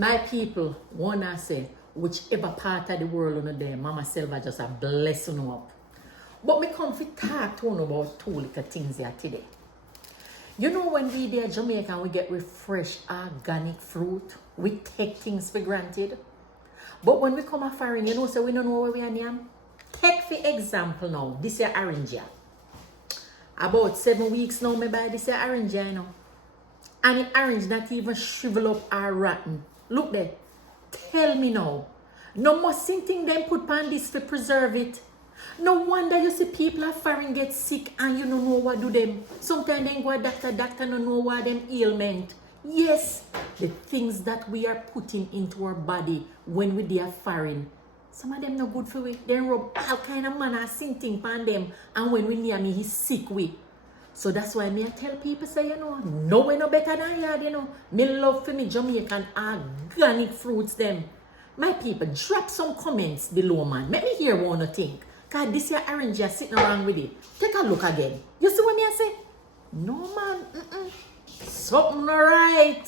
My people wanna say, whichever part of the world on there, Mama Selva just a bless you up. But me come fi talk to you about two little things here today. You know when we there Jamaica and we get refreshed organic fruit, we take things for granted. But when we come a foreign, you know, so we don't know where we are nyam. Take for example now, this here orange here. About 7 weeks now, me buy this here orange here, you know. And the orange not even shrivel up or rotten. Look there. Tell me now. No more thing them put on this to preserve it. No wonder you see people are foreign get sick and you don't know what do them. Sometimes they go to doctor don't know what them ailment. Yes, the things that we are putting into our body when we are foreign. Some of them not good for we. They rub all kind of man and thing on them. And when we near me, he's sick we. So that's why me I tell people say, you know, no way no better than yard, you know. Me love for me Jamaican organic fruits them. My people, drop some comments below, man. Let me hear one thing. Cause this here orange here sitting around with it. Take a look again. You see what me I say? No man, something right.